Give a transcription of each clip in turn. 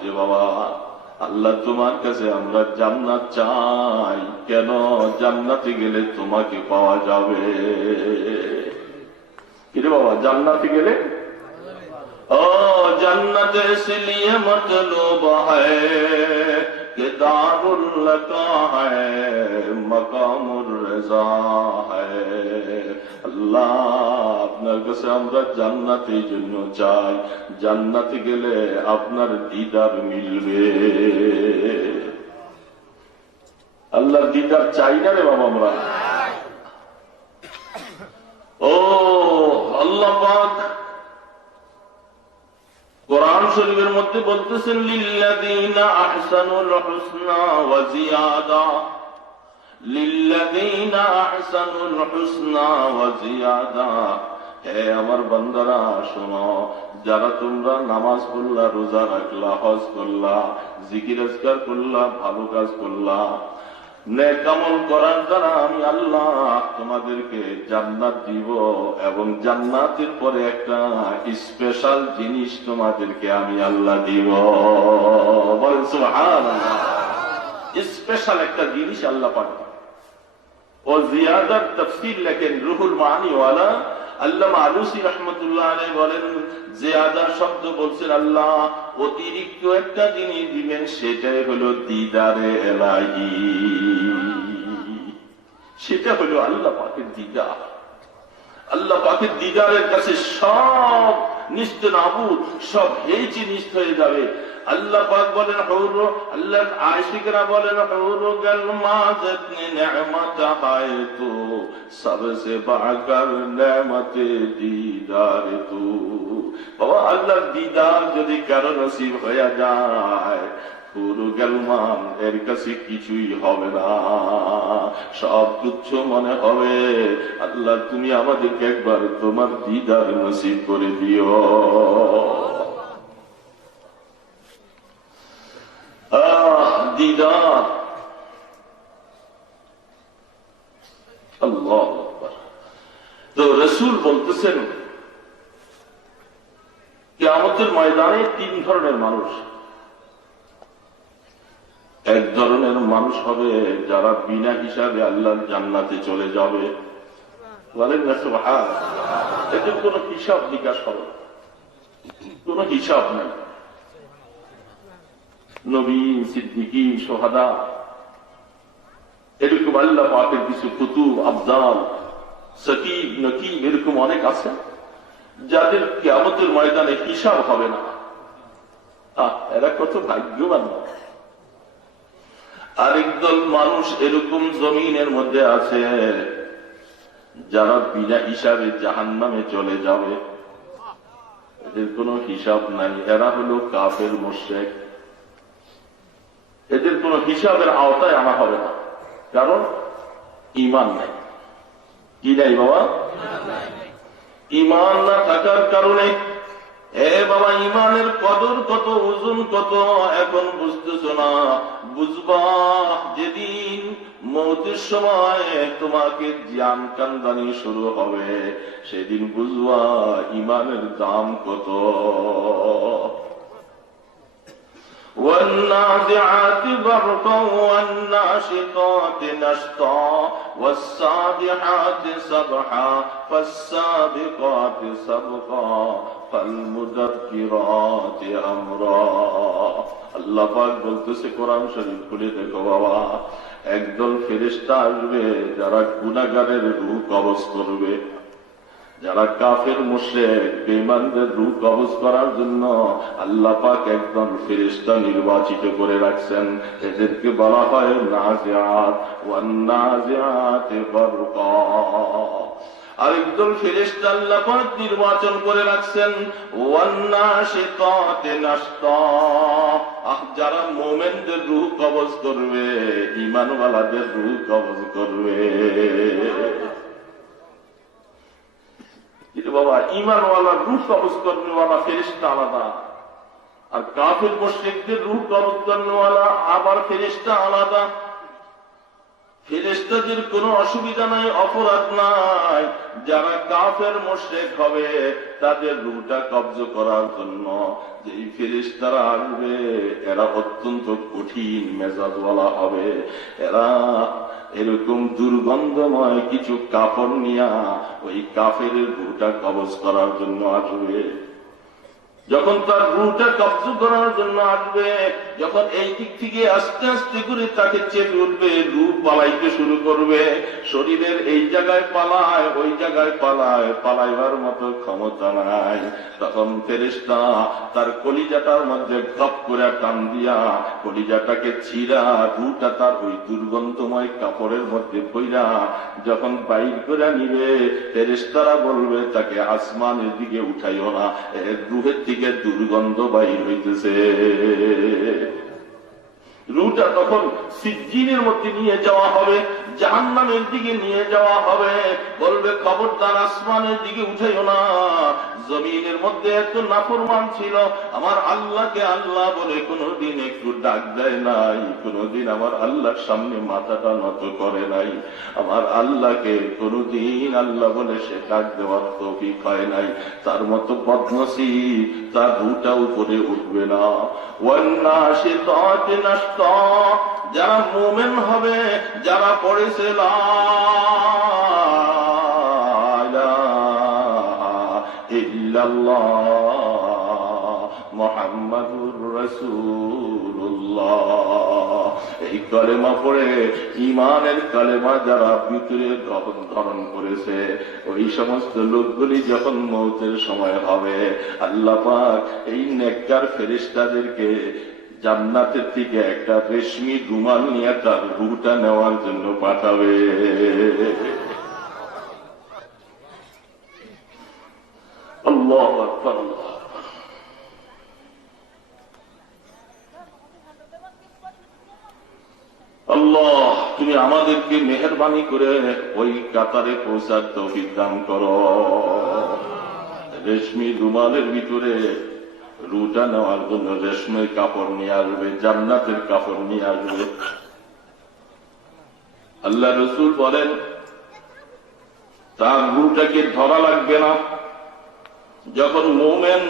যে বাবা আল্লাহ তোমার কাছে আমরা জান্নাত চাই, কেন? জান্নাতে গেলে তোমাকে পাওয়া যাবে। কিরে বাবা, জান্নাতে গেলে ও जन्नत इसलिए मतलूब है कि दारुल लका है मकामुर रज़ा है। আল্লাহ আপনার কাছে আমরা জান্নাতের জন্য চাই, জান্নাতে গেলে আপনার দিদার মিলবে। আল্লাহর দিদার চাই না রে বাবা আমরা। ও আল্লাহ পাক কোরআন শরীফের মধ্যে বলতেছেন লিল্লাযীনা আহসানুল হুসনা ওয়া জিয়াদা, লিল্লাযীনা আহসানুল হুসনা ওয়া জিয়াদা। হে আমার বান্দারা শোনো, যারা তোমরা নামাজ পড়লা, রোজা রাখলা, হজ করলা, জিকির আজকার করলা, ভালো কাজ করলা, নেক আমল করার দ্বারা আমি আল্লাহ তোমাদেরকে জান্নাত দিব, এবং জান্নাতের পরে একটা স্পেশাল জিনিস তোমাদেরকে আমি আল্লাহ দিব। বলেন সুবহানাল্লাহ। স্পেশাল একটা জিনিস আল্লাহ পাক। ও জিয়াদার তাফসীর লেখেন রুহুল মানি ওয়ালা আল্লামা আলুসি রাহমাতুল্লাহ আলাইহি বলেন, জিয়াদা শব্দ বলছেন আল্লাহ অতিরিক্ত একটা জিনিস দিবেন, সেটাই হলো দিদারে এলাহি। সেটা হলো আল্লাহ পাকের দিদার। আল্লাহ পাকের দিদারের কাছে সব নিস্ত নাবুদ, সব হেজি নিস্ত হয়ে যাবে। আল্লাহ পাক বলেন হুরু, আল্লাহ আশিকরা বলেন হুরু গাল মাজাত নি'মাত হায় তু সবসে বাকর নেমতে দিদার তু। বাবা আল্লাহর দিদার যদি কারো নসিব হয়ে যায়, পুরো গেলমান এর কাছে কিছুই হবে না, সব তুচ্ছ মনে হবে। আল্লাহ তুমি আমাদেরকে একবার তোমার দিদার নসিব করে দিও। দিদার আল্লাহু আকবার। তো রাসূল বলতেছেন কিয়ামতের ময়দানে তিন ধরনের মানুষ। এক ধরনের মানুষ হবে যারা বিনা হিসাবে আল্লাহর জান্নাতে চলে যাবে। বলেন না সুবহানাল্লাহ। এদের কোন হিসাব নিকাশ হবে না, কোন হিসাব নাই। নবী, সিদ্দিকীন, শুহাদা, এরকম আল্লাহ পাকের কিছু কুতুব, আফজাল, সাকিব, নকিব, এরকম অনেক আছে যাদের কিয়ামতের ময়দানে হিসাব হবে না। এরা কত ভাগ্যবান। আরেক দল মানুষ এরকম জমিনের মধ্যে আছে যারা বিনা হিসাবে জাহান্নামে চলে যাবে, এদের কোনো হিসাব নাই। এরা হলো কাফের মুশরিক। এদের কোন হিসাবের আওতায় আনা হবে না, কারণ ঈমান নাই। কি নাই বাবা? ঈমান না থাকার কারণে বাবা ঈমানের কদর কত, ওজন কত এখন বুঝতেছ না। বুঝবা যেদিন মৌতের সময় তোমাকে জান কান্দানি শুরু হবে, সেদিন বুঝবা ঈমানের দাম কত। والنازعات غرقا والناشطات نشطا والسابحات سبحا فالسابقات سبقا فالمدبرات امرا। আল্লাহ পাক বলতেছে কোরআন শরীফ খুলে দেখো বাবা, একদল ফেরেশতা আসবে যারা গুনাহগারের রূহ কবজ করবে, যারা কাফের মুশরিক বেঈমানদের রূহ কবজ করার জন্য আল্লাহ পাক একদল ফেরেশতা নির্বাচিত করে রাখছেন। এদেরকে বলা হয় নাজিআত ওয়ান নাজিআত ফারকা। আরেকদল ফেরেশতা আল্লাহ পাক নির্বাচন করে রাখছেন ওয়ান নাশিতাত নাশতা। যারা মুমিনদের রূহ কবজ করবে, ঈমানওয়ালাদের রূহ কবজ করবে। বাবা ঈমানওয়ালা রূহ কবজ করনেওয়ালা ফেরেশতা আলাদা, আর কাফির মুশরিকদের রূহ কবজ করনেওয়ালা আবার ফেরেশতা আলাদা। ফেরেশতাদের কোনো অসুবিধা নাই, অপরাধ নাই। যারা কাফের মুশরিক হবে তাদের রূহটা কবজ করার জন্য যেই ফেরেশতারা আসবে এরা অত্যন্ত কঠিন মেজাজওয়ালা হবে। এরা এরকম দুর্গন্ধময় কিছু কাপড় নিয়া ওই কাফের রূহটা কবজ করার জন্য আসবে। যখন তার রূহটা কবজ করার জন্য আসবে, যখন এই দিক থেকে আস্তে আস্তে করে তাকে চেপে উঠবে, রূহ পালাইতে শুরু করবে। শরীরের এই জায়গায় পালায়, ওই জায়গায় পালায়, পালাইবার মতো ক্ষমতা নাই। তখন ফেরেশতা তার কলিজাটার মধ্যে গপ করে টান দিয়া কলিজাটাকে ছিঁড়া রূহটা তার ওই দুর্গন্ধময় কাপড়ের মধ্যে পইরা যখন বাইর করে নিবে, ফেরেশতারা বলবে তাকে আসমানের দিকে উঠাইও না, রূহের দিকে দুর্গন্ধ বাইর হইতেছে। রূহটা তখন সিজ্জিনের মধ্যে নিয়ে যাওয়া হবে, জাহান্নামের দিকে নিয়ে যাওয়া হবে। বলবে খবরদার আসমানের দিকে উঠাইও না, জমিনের মধ্যে এত নাফরমান ছিল, আমার আল্লাহকে আল্লাহ বলে কোনদিন একটু ডাক দেয় নাই, কোনদিন আমার আল্লাহর সামনে মাথাটা নত করে নাই, আমার আল্লাহকে কোনদিন আল্লাহ বলে সে ডাক দেওয়ার তৌফিক হয় নাই। তার মতো বদনসিব, তার রূহটা উপরে উঠবে না। ওয়ান্নাশিতাতি নাশতা, যারা মুমিন হবে, যারা পড়েছে লা ইলাহা ইল্লাল্লাহ মুহাম্মাদুর রাসূলুল্লাহ, এই কালেমা পড়ে ঈমানের কালেমা যারা ভিতরে ধারণ করেছে, ওই সমস্ত লোকগুলি যখন মওতের সময় হবে, আল্লাহ পাক এই নেককার ফেরেশতাদেরকে জান্নাতের থেকে একটা রেশমি রুমাল নিয়ে তার রূহটা নেওয়ার জন্য পাঠাবে। আল্লাহু আকবার। আল্লাহ, তুমি আমাদেরকে মেহেরবানি করে ওই কাতারে পৌঁছার তৌফিক দান করো। রেশমি রুমালের ভিতরে রূহটা নেওয়ার জন্য রেশমের কাপড় নিয়ে আসবে, জান্নাতের কাপড় নিয়ে আসবে। আল্লাহ রাসূল বলেন তার রূহটাকে ধরা লাগবে না। যখন মুমিন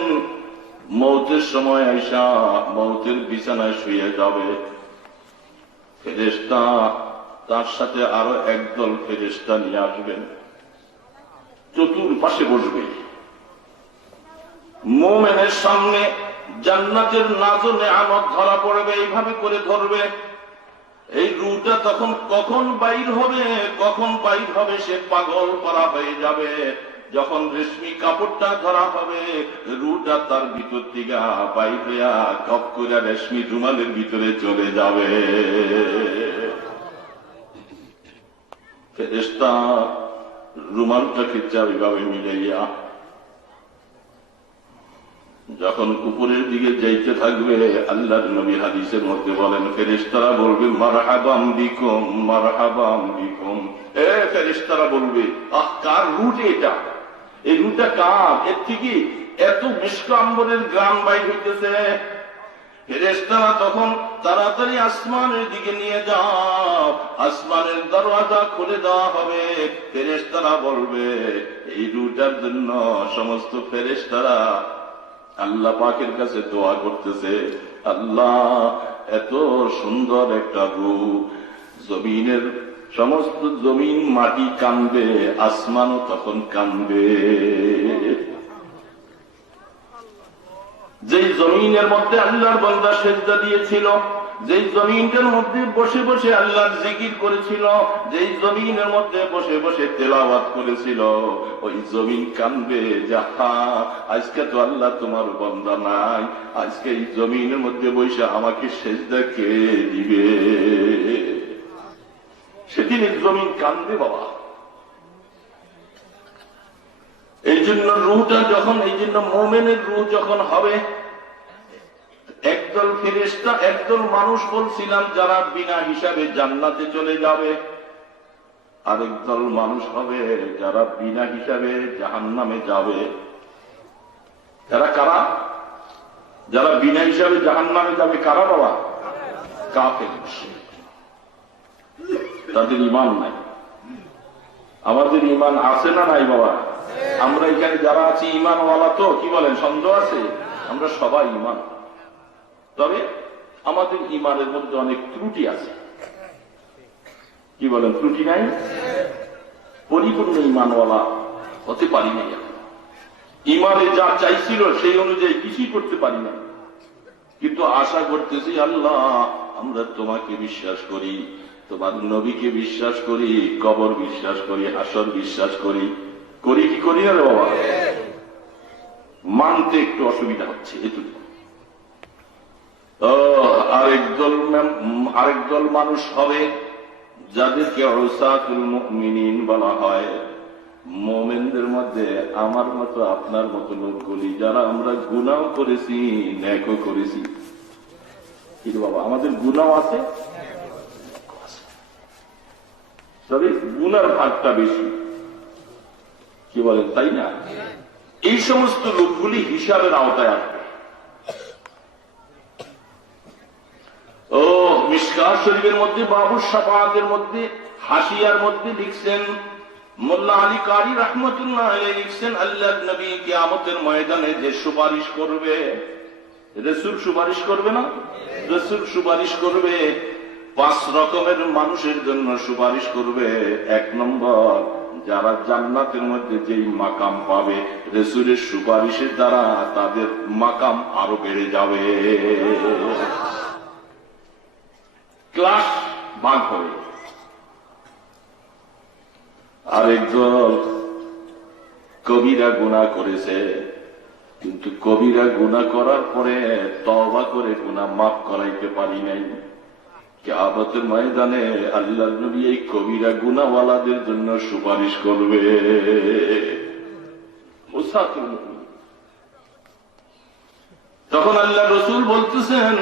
মওতের সময় আইসা মওতের বিছানায় শুয়ে যাবে, ফেরেশতা তার সাথে আরো একদল ফেরেশতা নিয়ে আসবেন, চতুর্পাশে বসবে। মুমিনের সামনে জান্নাতের নাজো নেয়ামত ধরা পড়বে, এইভাবে করে ধরবে। এই রূহটা তখন কখন বাইর হবে, কখন বাইর হবে সে পাগল করা হয়ে যাবে। যখন রেশমি কাপড়টা ধরা হবে, রূহটা তার ভিতর থেকে বাইর হইয়া গপ করে রেশমি রুমালের ভিতরে চলে যাবে। ফেরেশতা রুমালটাকে চাবিভাবে মিলাইয়া যখন উপরের দিকে যাইতে থাকবে, আল্লাহর নবী হাদিসের মধ্যে বলেন ফেরেশতারা বলবে মারহাবাম বিকুম, মারহাবাম বিকুম। ফেরেশতারা বলবে আহ, কার রূহ এটা? এই রূহটা কার? এর থেকে এত মিষ্ক আম্বরের গ্রাম বাইর হইতেছে। ফেরেশতারা তখন তাড়াতাড়ি আসমানের দিকে নিয়ে যাও, আসমানের দরওয়াজা খুলে দেওয়া হবে। ফেরেশতারা বলবে এই রূহটার জন্য সমস্ত ফেরেশতারা আল্লাহ পাকের কাছে দোয়া করতেছে, আল্লাহ এত সুন্দর একটা রূহ, জমিনের সমস্ত জমিন মাটি কাঁদবে, আসমানও তখন কাঁদবে। যেই জমিনের মধ্যে আল্লাহর বান্দা সেজদা দিয়েছিল, যেই জমিনটার মধ্যে বসে বসে আল্লাহর জিকির করেছিল, যেই জমিনের মধ্যে বসে বসে তেলাওয়াত করেছিল, ওই জমিন কাঁদবে যে হা, আজকে তো আল্লাহ তোমার বান্দা নাই, আজকে এই জমিনের মধ্যে বসে আমাকে সেজদা কে দিবে? সেদিন এই জমিন কাঁদবে বাবা। এই জন্য রূহটা যখন, এই জন্য মুমিনের রূহ যখন হবে, একদল ফেরেশতা, একদল মানুষ বলছিলাম যারা বিনা হিসাবে জান্নাতে চলে যাবে, আরেক দল মানুষ হবে যারা বিনা হিসাবে জাহান্নামে যাবে। যারা কারা? যারা বিনা হিসাবে জাহান্নামে যাবে কারা বাবা? কাফের। তাদের ইমান নাই। আমাদের ইমান আছে না নাই বাবা? আমরা এখানে যারা আছি ইমানওয়ালা তো? কি বলেন, সন্দেহ আছে? আমরা সবাই ইমান, তবে আমাদের ইমানের মধ্যে অনেক ত্রুটি আছে। কি বলেন, ত্রুটি নাই? পরিপূর্ণ ইমানওয়ালা হতে পারি নাই। ইমানে যা চাইছিল সেই অনুযায়ী কিছুই করতে পারি না, কিন্তু আশা করতেছি আল্লাহ আমরা তোমাকে বিশ্বাস করি, তোমার নবীকে বিশ্বাস করি, কবর বিশ্বাস করি, হাসর বিশ্বাস করি। করি কি করি না রে বাবা? মানতে একটু অসুবিধা হচ্ছে এটুকু। আরেকদল মানুষ হবে যাদেরকে উসাতুল মুমিনিন বলা হয়। মোমেনদের মধ্যে আমার মতো আপনার মতো লোকগুলি, যারা আমরা গুনাহ করেছি, ন্যাকও করেছি। কিন্তু বাবা আমাদের গুনাহ আছে, তবে গুনার ভাগটা বেশি। কি বলেন, তাই না? এই সমস্ত লোকগুলি হিসাবের আওতায় আসবে। ও মিশকাত শরীফের মধ্যে বাবুর শাফাআতের মধ্যে হাসিয়ার মধ্যে লিখছেন, মোল্লা আলী কারি রহমতুল্লাহ আলাইহি লিখছেন, আল্লাহর নবী কিয়ামতের ময়দানে যে সুপারিশ করবে, রাসূল সুপারিশ করবে না? রাসূল সুপারিশ করবে, 5 রকমের মানুষের জন্য সুপারিশ করবে। 1 নম্বর, যারা জান্নাতের মধ্যে যেই মাকাম পাবে, রাসূলের সুপারিশের দ্বারা তাদের মাকাম আরো বেড়ে যাবে, ক্লাস ভাগ হবে। আরেকদল কবিরা গুনাহ করেছে, কিন্তু কবিরা গুনাহ করার পরে তওবা করে গুনাহ মাফ করাইতে পারি নাই। কিয়ামতের ময়দানে আল্লাহর নবী এই কবিরা গুনাহওয়ালাদের জন্য সুপারিশ করবে। তখন আল্লাহ রাসূল বলতেছেন,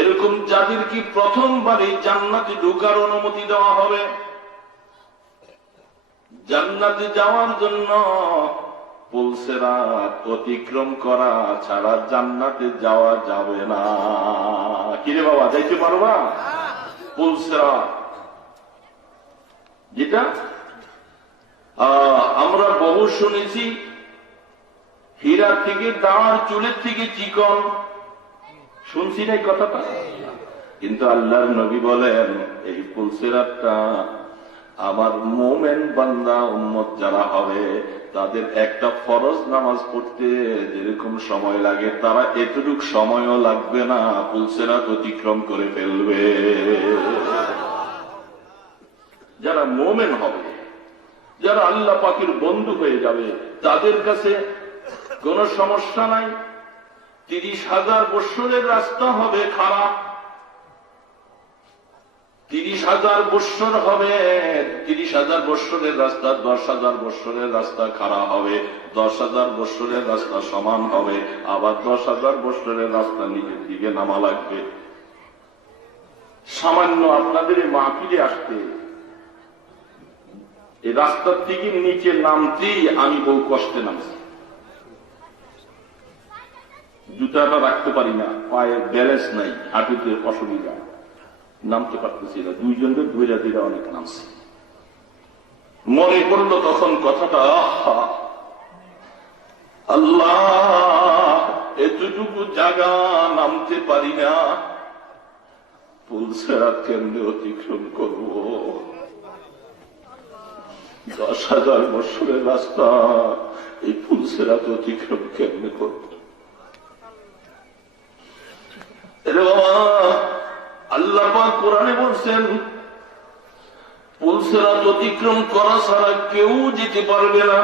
এরকম যাদেরকে প্রথমবারে জান্নাতে ঢোকার অনুমতি দেওয়া হবে, জান্নাতে যাওয়ার জন্য পুলসিরাত অতিক্রম করা ছাড়া জান্নাতে যাওয়া যাবে না। কিরে বাবা, যাইতে পারবা? পুলসিরাত যেটা আমরা বহু শুনেছি, হীরা থেকে দাঁড়, চুলের থেকে চিকন, শুনছি না এই কথাটা? কিন্তু আল্লাহর নবী বলেন এই পুলসিরাতটা আমার মোমেন বান্দা উম্মত যারা হবে তাদের একটা ফরজ নামাজ পড়তে যেরকম সময় লাগে, তারা এতটুক সময়ও লাগবে না, পুলসিরাত অতিক্রম করে ফেলবে। যারা মোমেন হবে, যারা আল্লাহ পাকের বন্ধু হয়ে যাবে, তাদের কাছে কোন সমস্যা নাই। 30,000 বৎসরের রাস্তা হবে খারাপ, 30,000 বৎসর হবে, 30,000 বৎসরের রাস্তা 10,000 বৎসরের রাস্তা খাড়া হবে, 10,000 বৎসরের রাস্তা সমান হবে, আবার 10,000 বৎসরের রাস্তা নিচের দিকে নামা লাগবে। সামান্য আপনাদের এই মাহফিলে আসতে, এই রাস্তার থেকে নিচে নামতেই আমি বহু কষ্টে নামছি। জুতাটা রাখতে পারি না, পায়ে ব্যালেন্স নাই, হাঁটুতে অসুবিধা, নামতে পারতেছি না। 2 জনদের ধৈর্য দিলে অনেক নামছে। মনে পড়লো তখন কথাটা, আল্লাহ এতটুকু জায়গা নামতে পারি না, পুলসিরাত কেমনে অতিক্রম করব? 10,000 বৎসরের রাস্তা, এই পুলসিরাত অতিক্রম কেমনে করব? আল্লাহ পাক কোরআনে বলছেন পুলসিরাত অতিক্রম করা ছাড়া কেউ যেতে পারবে না।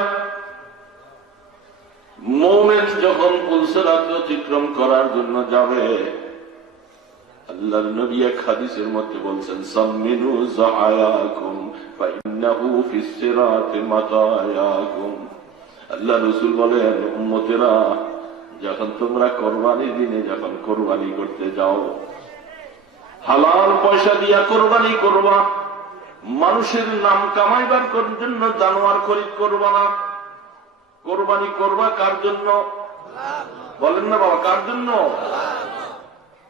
মুমিন যখন পুলসিরাত অতিক্রম করার জন্য যাবে, আল্লাহর নবী এক হাদিসের মধ্যে বলছেন, সাম্মিনু যাআয়াকুম ফাইন্নাহু ফিস সিরাতি মাতায়াকুম। আল্লাহ রাসূল বলেন, উম্মতেরা যখন তোমরা কোরবানির দিনে যখন কোরবানি করতে যাও, হালাল পয়সা দিয়া কোরবানি করবা, মানুষের নাম কামাইবার জন্য জানোয়ার খরিদ করবা না। কোরবানি করবা কার জন্য? বলেন না বাবা, কার জন্য?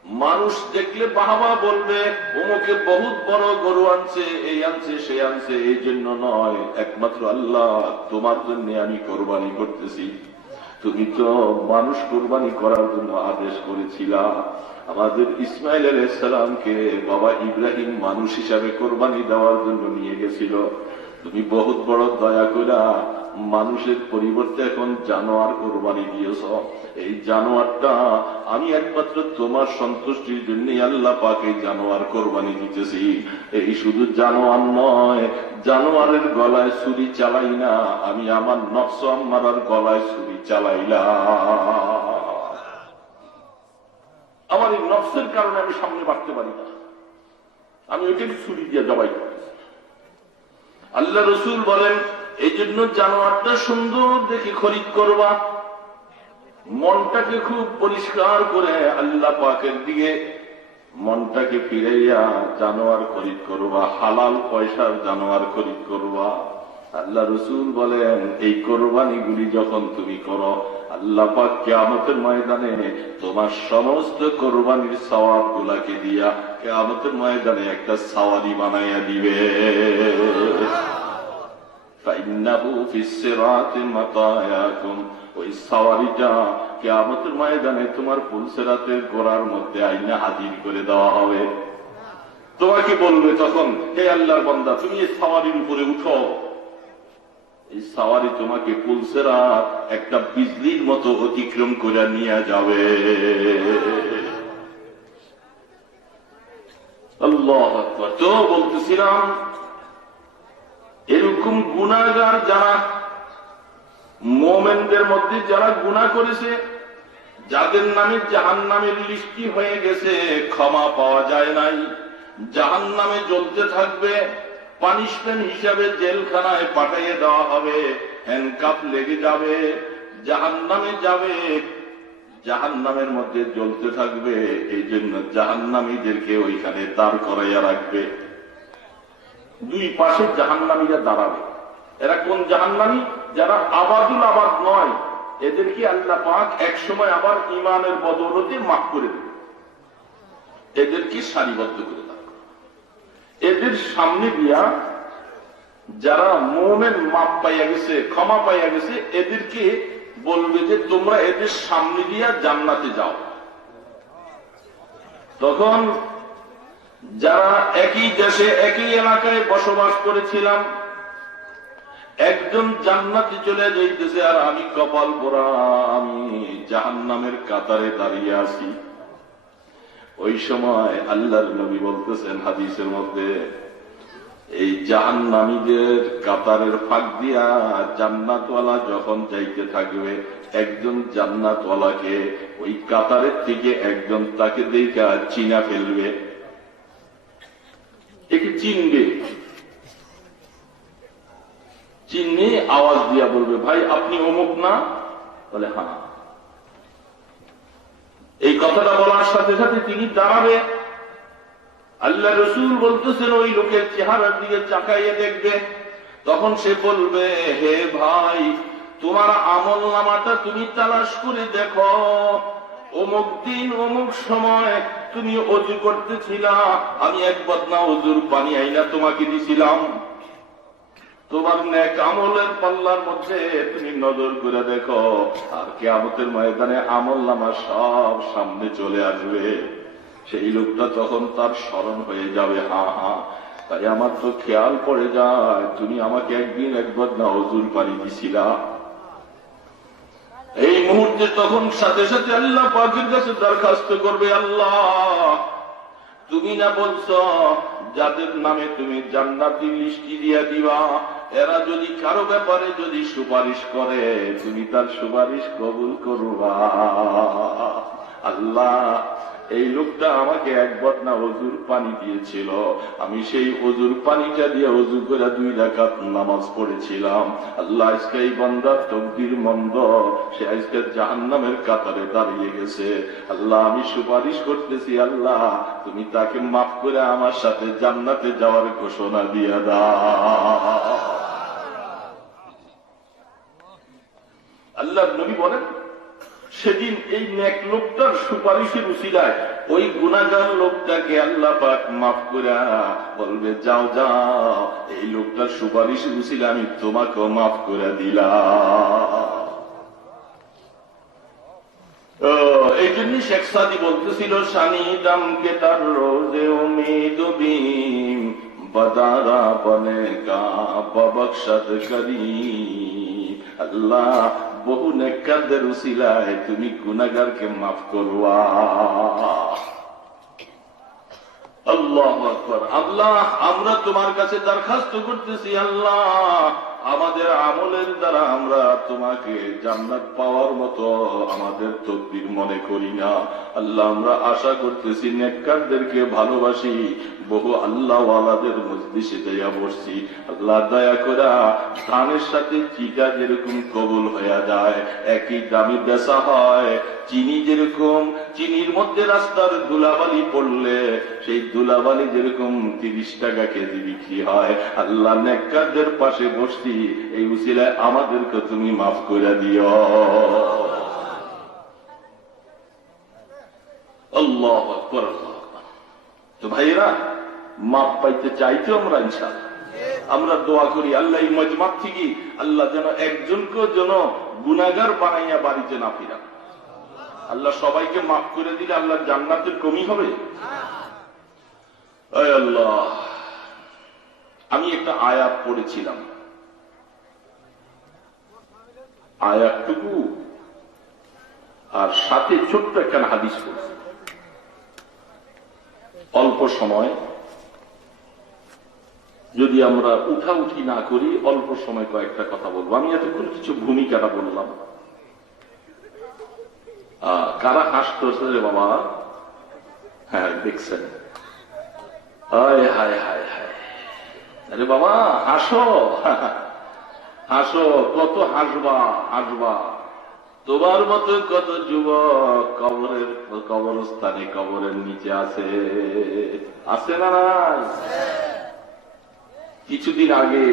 মানুষ দেখলে বাহবা বলবে অমুকে বহুত বড় গরু আনছে, এই আনছে, সে আনছে, এই জন্য নয়, একমাত্র আল্লাহ তোমার জন্য আমি কোরবানি করতেছি। তুমি তো মানুষ কোরবানি করার জন্য আদেশ করেছিলা। আমাদের ইসমাইল আলাইহিস সালামকে বাবা ইব্রাহিম মানুষ হিসাবে কোরবানি দেওয়ার জন্য নিয়ে গেছিল। তুমি বহুত বড় দয়া কইরা মানুষের পরিবর্তে এখন জানোয়ার কোরবানি দিয়েছ। এই জানোয়ারটা আমি একমাত্র তোমার সন্তুষ্টির জন্য আল্লাহ পাকে জানোয়ার কোরবানি দিতেছি। এই শুধু জানোয়ার নয়, জানোয়ারের গলায় ছুরি চালাই না, আমি আমার নফস আম্মারার গলায় ছুরি চালাইলাম। আমার এই নফসের কারণে আমি সামনে বাড়তে পারি না, আমি ওইটাকে ছুরি দিয়ে জবাই করতেছি। আল্লাহ রসুল বলেন এই জন্য জানোয়ারটা সুন্দর দেখে খরিদ করবা, মনটাকে খুব পরিষ্কার করে আল্লাহ পাকের দিকে মনটাকে ফিরাইয়া জানোয়ার খরিদ করবা, হালাল পয়সার জানোয়ার খরিদ করবা। আল্লাহ রসুল বলেন এই কোরবানিগুলি যখন তুমি করো, আল্লাহ পাক কিয়ামতের ময়দানে তোমার সমস্ত কোরবানির সওয়াব গুলাকে দিয়া কিয়ামতের ময়দানে একটা সাওয়ারি বানাইয়া দিবে। فإنه في الصراط مطاياكم, ওই সাওয়ারিটা কিয়ামতের ময়দানে তোমার পুলসিরাতের গোড়ার মধ্যে আইনা হাজির করে দেওয়া হবে। তোমাকে বলবে তখন, হে আল্লাহর বান্দা, তুমি এই সাওয়ারির উপরে উঠো। এই সাওয়ারি তোমাকে পুলসিরাত একটা বিজলির মতো অতিক্রম করে নিয়ে যাবে। আল্লাহু আকবার। তো বলতেছিলাম এরকম গুনাহগার যারা, মুমিনদের মধ্যে যারা গুনাহ করেছে, যাদের নামে জাহান্নামের লিস্টি হয়ে গেছে, ক্ষমা পাওয়া যায় নাই, জাহান্নামে জ্বলতে থাকবে, পানিশমেন্ট হিসাবে জেলখানায় পাঠিয়ে দেওয়া হবে, হ্যান্ডকাফ লেগে যাবে, জাহান্নামে যাবে, জাহান্নামের মধ্যে জ্বলতে থাকবে। এই জন্য জাহান্নামীদেরকে ওইখানে দাঁড় করাইয়া রাখবে। দুই পাশে জাহান্নামীরা দাঁড়াবে। এরা কোন জাহান্নামী? যারা আবাদুল আবাদ নয়, এদেরকে আল্লাহ পাক এক সময় আবার ইমানের বদৌলতে মাফ করে দেবে, এদেরকে সারিবদ্ধ করে দেবে। এদের সামনে দিয়া যারা মুমিন মাফ পাইয়া গেছে, ক্ষমা পাইয়া গেছে, এদেরকে বলবে যে তোমরা এদের সামনে দিয়া জান্নাতে যাও। তখন যারা একই দেশে একই এলাকায় বসবাস করেছিলাম, একজন জান্নাতে চলে যাইতেছে আর আমি কপাল পোড়া, আমি জাহান্নামের কাতারে দাঁড়িয়ে আছি। ওই সময় আল্লাহর নবী বলতেছেন হাদিসের মধ্যে, এই জাহান্নামীদের কাতারের ফাঁক দিয়া জান্নাতওয়ালা যখন যাইতে থাকবে, একজন জান্নাতওয়ালাকে ওই কাতারের থেকে একজন তাকে দেখা চিনা ফেলবে, একে চিনবে, চিনে আওয়াজ দিয়া বলবে, ভাই আপনি অমুক না? বলে হ্যাঁ। এই কথাটা বলার সাথে সাথে তিনি দাঁড়াবে। আল্লাহ রসুল বলতেছেন ওই লোকের চেহারার দিকে চাকাইয়ে দেখবে, তখন সে বলবে, হে ভাই, তোমার আমল নামাটা তুমি তালাশ করে দেখো, অমুক দিন অমুক সময় তুমি ওযু করতেছিলা, আমি এক বদনা ওযুর পানি আইনা তোমাকে দিছিলাম। তোমার নেক আমলের পাল্লার মধ্যে তুমি নজর করে দেখো, আর কিয়ামতের ময়দানে আমল নামা সব সামনে চলে আসবে। সেই লোকটা তখন তার স্মরণ হয়ে যাবে, হা হা, তাই আমার তো খেয়াল পড়ে যায়, তুমি আমাকে একদিন একবার না ওযুর পানি দিছিলা। এই মুহূর্তে তখন সাথে সাথে আল্লাহ পাকের কাছে দরখাস্ত করবে, আল্লাহ তুমি না বলছো যাদের নামে তুমি জান্নাতি লিস্টি দিয়া দিবা, এরা যদি কারো ব্যাপারে যদি সুপারিশ করে, তুমি তার সুপারিশ কবুল করবা। আল্লাহ, এই লোকটা আমাকে এক বদনা ওযুর পানি দিয়েছিল, আমি সেই ওযুর পানিটা দিয়ে ওযু করে 2 রাকাত নামাজ পড়েছিলাম। আল্লাহ, আজকে এই বান্দার তকদির মন্দ, সে আজকে জাহান্নামের কাতারে দাঁড়িয়ে গেছে। আল্লাহ, আমি সুপারিশ করতেছি, আল্লাহ তুমি তাকে মাফ করে আমার সাথে জান্নাতে যাওয়ার ঘোষণা দিয়ে দাও। আল্লাহ নবী বলেন, সেদিন এই নেক লোকটার সুপারিশের উসিলায় ওই গুনাহগার লোকটাকে আল্লাহ পাক মাফ করে বলবে, যাও যাও, এই লোকটার সুপারিশ উচিলে আমি তোমাকেও মাফ করে দিলাম। এই জন্য শেখ সাদি বলতেছিল, শানিদাম কে তার রোজে উম্মীদ বিম বদারা বনে কা ববখশত করিম। আল্লাহ, বহু নেককারদের উসিলায় তুমি গুনাহগারকে মাফ করবা। আল্লাহু আকবার। আল্লাহ, আমরা তোমার কাছে দরখাস্ত করতেছি, আল্লাহ আমাদের আমলের দ্বারা আমরা তোমাকে জান্নাত পাওয়ার মতো আমাদের তকদির মনে করি না। আল্লাহ, আমরা আশা করতেছি, নেককারদেরকে ভালোবাসি, বহু আল্লাহওয়ালাদের মজলিসে দয়া বসছি। আল্লাহ, দয়া করে ধানের সাথে চিটা যেরকম কবুল হয়ে যায়, একই দামি বেচা হয়। চিনি যেরকম, চিনির মধ্যে রাস্তার ধুলাবালি পড়লে সেই ধুলাবালি যেরকম 30 টাকা কেজি বিক্রি হয়, আল্লাহ নেককারদের পাশে বসছি, এই উসিলায় আমাদেরকে তুমি মাফ করে দিও। আল্লাহু আকবার, আল্লাহু আকবার। তো ভাইরা, মাফ পাইতে চাইতো আমরা ইনশাআল্লাহ। আমরা দোয়া করি, আল্লাহ এই মজমাত থেকে আল্লাহ যেন একজনকে যেন গুনাহগার বানাইয়া বাড়িতে না ফিরা। আল্লাহ সবাইকে মাফ করে দিলে আল্লাহ জান্নাতের কমি হবে? আল্লাহ, আমি একটা আয়াত পড়েছিলাম, আয়াতটুকু আর সাথে ছোট্ট একটা হাদিস পড়ছি। অল্প সময় যদি আমরা উঠাউঠি না করি, অল্প সময় কয়েকটা কথা বলবো। আমি এতক্ষণ কিছু ভূমিকাটা বললাম। কারা হাসতেছে রে বাবা? হ্যাঁ, দেখছেন? হায় হায় হায় হায়, আরে বাবা হাসো, হাসো, কত হাসবা হাসবা। তোমার মতো কত যুবক কবরস্থানে, কবরের নিচে আছে, আছে না নাই? কিছুদিন আগে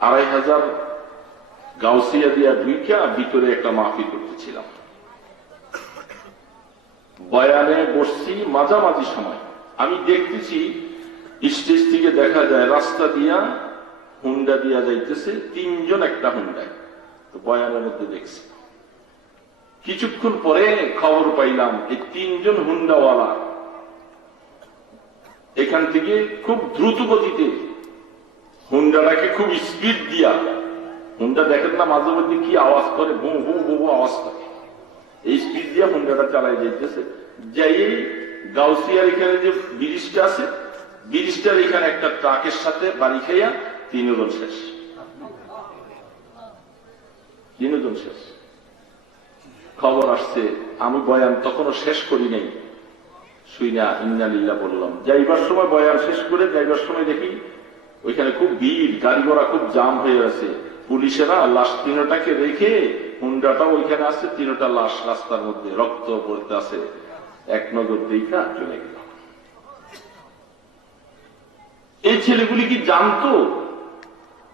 2500 গাউসিয়া দিয়া ঢুইকা ভিতরে একটা মাহফিল করতেছিলাম। বয়ানে বসছি মাঝামাঝি সময়, আমি দেখতেছি স্টেজ থেকে দেখা যায় রাস্তা দিয়া হুন্ডা দিয়া যাইতেছে, 3 জন একটা হুন্ডায়। তো বয়ানের মধ্যে দেখছি, কিছুক্ষণ পরে খবর পাইলাম এই 3 জন হুন্ডাওয়ালা এখান থেকে খুব দ্রুত গতিতে হুন্ডাটাকে খুব স্পিড দিয়া, হুন্ডা দেখেন না মাঝে মধ্যে কি আওয়াজ করে, বু বু বু বু আওয়াজ করে, এই স্পিড দিয়া হুন্ডাটা চালাই যাইতেছে। যাই গাউসিয়ার এখানে যে ব্রিজটা আছে, ব্রিজটার এখানে একটা ট্রাকের সাথে বাড়ি খাইয়া 3 জন শেষ, 3 জন শেষ। খবর আসছে, আমি বয়ান তখনও শেষ করি নাই, শুই না ইন্না লিল্লাহ বললাম। যাইবার সময় বয়ান শেষ করে যাইবার সময় দেখি ওইখানে খুব ভিড়, গাড়ি ঘোড়া খুব জাম হয়ে আছে। পুলিশেরা লাশ 3টাকে রেখে, হুন্ডাটা ওইখানে আছে, 3টা লাশ রাস্তার মধ্যে রক্ত পড়তে আছে। এক নজর দেখা চলে গেল। এই ছেলেগুলি কি জানতো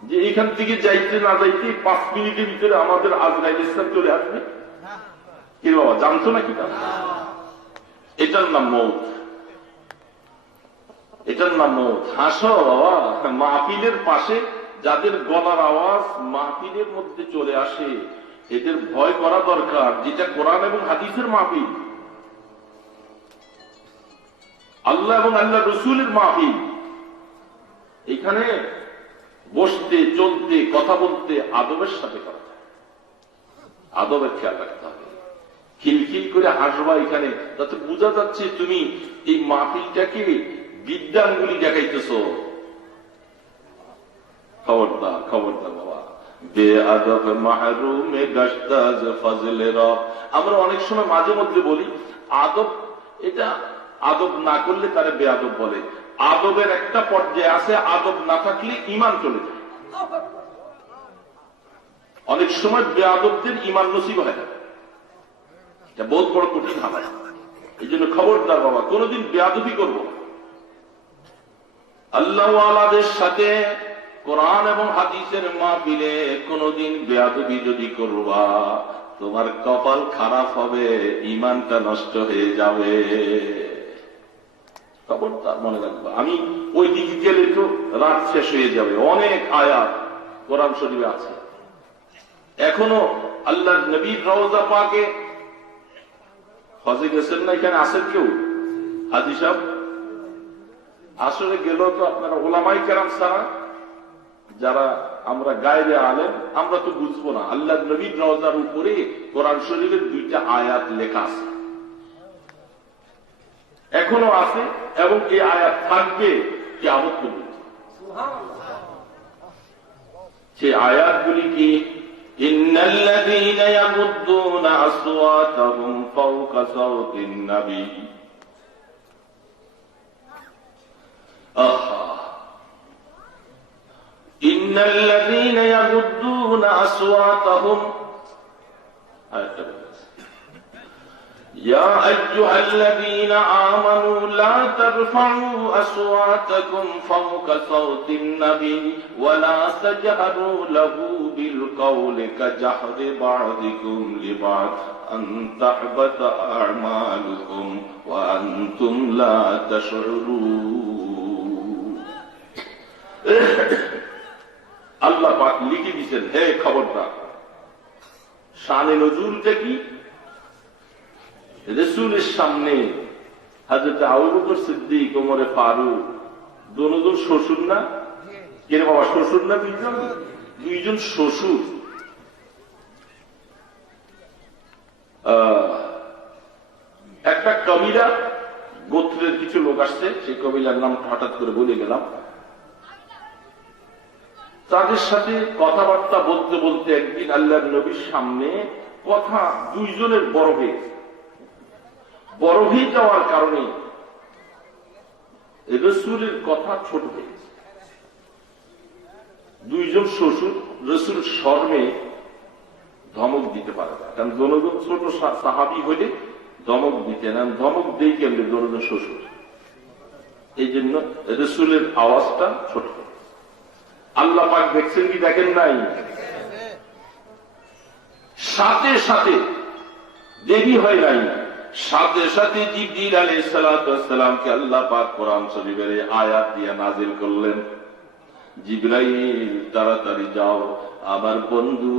যে এখান থেকে যাইতে না যাইতে 5 মিনিটের ভিতরে আমাদের আজরাইল ইসলাম চলে আসবে? কি বাবা, জানতো নাকি? এটার নাম মৌত, এটার নাম মৌত। হাসো বাবা, মাহফিলের পাশে যাদের গলার আওয়াজ মাহফিলের মধ্যে চলে আসে, এদের ভয় করা দরকার। যেটা কোরআন এবং হাদিসের মাহফিল, আল্লাহ এবং আল্লাহ রসুলের মাহফিল, এখানে বসতে, চলতে, কথা বলতে আদবের সাথে করা যায়, আদবের খেয়াল রাখতে হবে। খিলখিল করে হাসবা এখানে, তাতে বোঝা যাচ্ছে তুমি এই মাহফিলটাকে বিদ্যাঙ্গুলি দেখাইতেছ। খবরদার, খবরদার বাবা, বেআদব মাহরুমে গাশতাজ ফাজলে রব। আমরা অনেক সময় মাঝে মধ্যে বলি আদব, এটা আদব না করলে তারা বেআদব বলে। আদবের একটা পর্যায়ে আছে, আদব না থাকলে ঈমান চলে যায়। অনেক সময় বেআদবদের ঈমান নসিব হয় না, এটা বহুত বড় কঠিন হালায়। এই জন্য খবরদার বাবা, কোনদিন বেয়াদবি করবো না। আল্লাহওয়ালাদের সাথে কোরআন এবং হাদিসের মাহফিলে কোনদিন বেয়াদবি যদি করবা, তোমার কপাল খারাপ হবে, ইমানটা নষ্ট হয়ে যাবে। খবরদার মনে রাখবা। আমি ওই দিকে গেলে তো রাত শেষ হয়ে যাবে। অনেক আয়াত কোরআন শরীফে আছে। এখনো আল্লাহর নবীর রওজা পাকে হজে গেছেন না? এখানে আছেন কেউ? হাজী সাহেব আসলে গেল তো আপনারা ওলামাই কেরাম ছাড়া যারা আমরা গায়েবে আলেম আমরা তো বুঝবো না। আল্লাহর নবীর রওজার উপরে কোরআন শরীফের 2টা আয়াত লেখা আছে, এখনো আছে, এবং এই আয়াত থাকবে কিয়ামত পর্যন্ত। সে আয়াতগুলি কি? ইন্নাল্লাযীনা ইয়াগুদ্দুনা আসওয়াতাহুম ফাওকা সাওতিন নবী। ইন্নাল্লাযীনা ইয়াগুদ্দুনা আসওয়াতাহুম يا أيها الذين آمنوا لا ترفعوا أصواتكم فوق صوت النبي ولا تجهروا له بالقول كجهر بعضكم لبعض أن تحبط أعمالكم وأنتم لا تشعرون। আল্লাহ পাক লিখে দিয়েছেন, হে খবরদার। শানে নজুলটা কি? রাসূলের সামনে হযরত আবু বকর সিদ্দিক, ওমরে ফারুক দুজন শ্বশুর না? কে রে বাবা, শ্বশুর না? দুইজন শ্বশুর। একটা কবিরা গোত্রের কিছু লোক আসছে, সেই কবিলার নাম হঠাৎ করে বলে গেলাম। তাদের সাথে কথাবার্তা বলতে বলতে একদিন আল্লাহর নবীর সামনে কথা দুইজনের বড় হয়েছে। বড় হয়ে যাওয়ার কারণে রাসূলের কথা ছোট হয়েছে। দুইজন শ্বশুর রাসূল শর্মে ধমক দিতে পারে না, কারণ দুজন ছোট সাহাবী হলে ধমক দিতেন, ধমক দেই কেমনে দুজন শ্বশুর। এই জন্য রাসূলের আওয়াজটা ছোট। আল্লাহ পাক দেখছেন কি দেখেন নাই? সাথে সাথে দেরি হয় নাই, সাথে সাথে জিবরিল আলাইহিস সালাতু ওয়াস সালামকে আল্লাহ পাক কোরআন শরীফের আয়াত দিয়ে নাজিল করলেন। জিবরাইল তাড়াতাড়ি যাও, আমার বন্ধু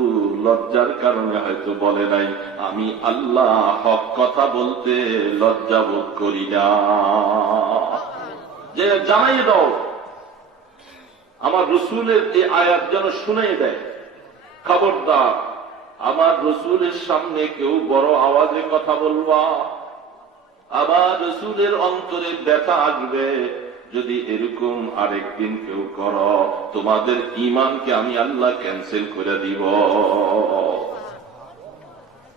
লজ্জার কারণে হয়তো বলে নাই, আমি আল্লাহ হক কথা বলতে লজ্জা বোধ করি না, যে জানাই দাও আমার রসুলের এই আয়াত যেন শুনাই দেয়। খবরদার, আমার রসুলের সামনে কেউ বড় আওয়াজে কথা বলবা, আবার রসুলের অন্তরে ব্যথা আসবে। যদি এরকম আরেকদিন কেউ করো, তোমাদের ঈমানকে আমি আল্লাহ ক্যান্সেল করে দিব।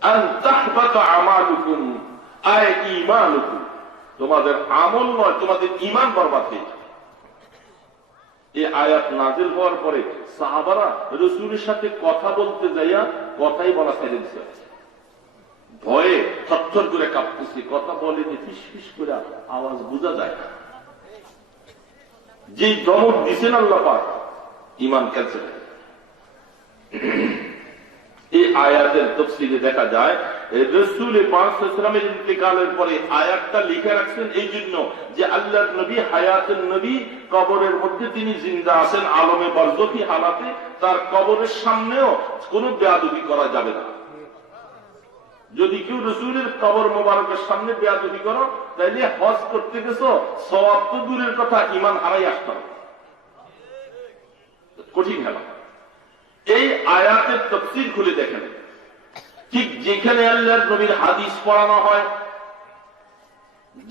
আন তাহবাতা আমালুকুম আয় ঈমানুকুম, তোমাদের আমল নয়, তোমাদের ঈমান বরবাদ হয়ে যাবে। এই আয়াত নাজিল হওয়ার পরে সাহাবারা রাসূলের সাথে কথা বলতে যাইয়া কথাই বলা ছেড়ে দিছে, ভয়ে থরথর করে কাঁপতেছে, কথা বলেনি, ফিস ফিস করে আওয়াজ বোঝা যায় না। যেই দমক দিছেন আল্লাহ পাক, ঈমান ক্যান্সেল। এই আয়াতের তাফসীরে দেখা যায় রাসূল পাক সাল্লাল্লাহু আলাইহি ওয়াসাল্লামের ইন্তেকালের পরে আয়াতটা লিখে রাখছেন এই জন্য যে আল্লাহর নবী হায়াতুন নবী, কবরের মধ্যে তিনি জিন্দা আছেন আলমে বারযাখী হালাতে, তার কবরের সামনেও কোনো বেয়াদবি করা যাবে না। যদি কেউ রাসূলের কবর মোবারকের সামনে বেয়াদবি করো, তাইলে হজ করতে গেছো, সওয়াব তো দূরের কথা, ঈমান হারাই আসতে হবে, কঠিন হবে। এই আয়াতের তাফসীর খুলে দেখেন, ঠিক যেখানে আল্লাহর নবীর হাদিস পড়ানো হয়,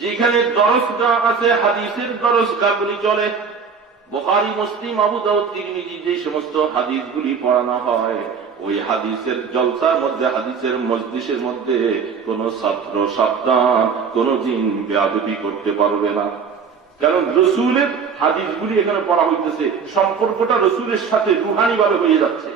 যেখানে দরসগাহ আছে, হাদিসের দরসগাহগুলি চলে, বুখারী, মুসলিম, আবু দাউদ, তিরমিজি, যে সমস্ত হাদিসগুলি পড়ানো হয়, ওই হাদিসের জলসার মধ্যে, হাদিসের মজলিসের মধ্যে কোন ছাত্র সাবধান, কোন দিন বেয়াদবি করতে পারবে না। কারণ রসুলের হাদিসগুলি এখানে পড়া হইতেছে, সম্পর্কটা রসুলের সাথে রুহানি ভাবে হয়ে যাচ্ছে।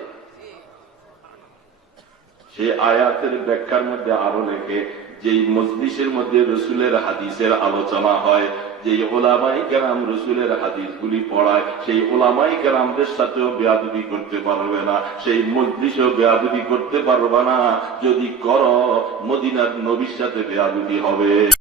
সে আয়াতের ব্যাখ্যার মধ্যে আরো লেখে, যেই মজলিসের মধ্যে রসুলের হাদিসের আলোচনা হয়, যে ওলামাই কেরাম রসুলের হাদিসগুলি পড়ায় সেই ওলামাই কেরামদের সাথেও বেয়াদবি করতে পারবে না, সেই মজলিসও বেয়াদবি করতে পারবে না। যদি করো মদিনার নবীর সাথে বেয়াদবি হবে।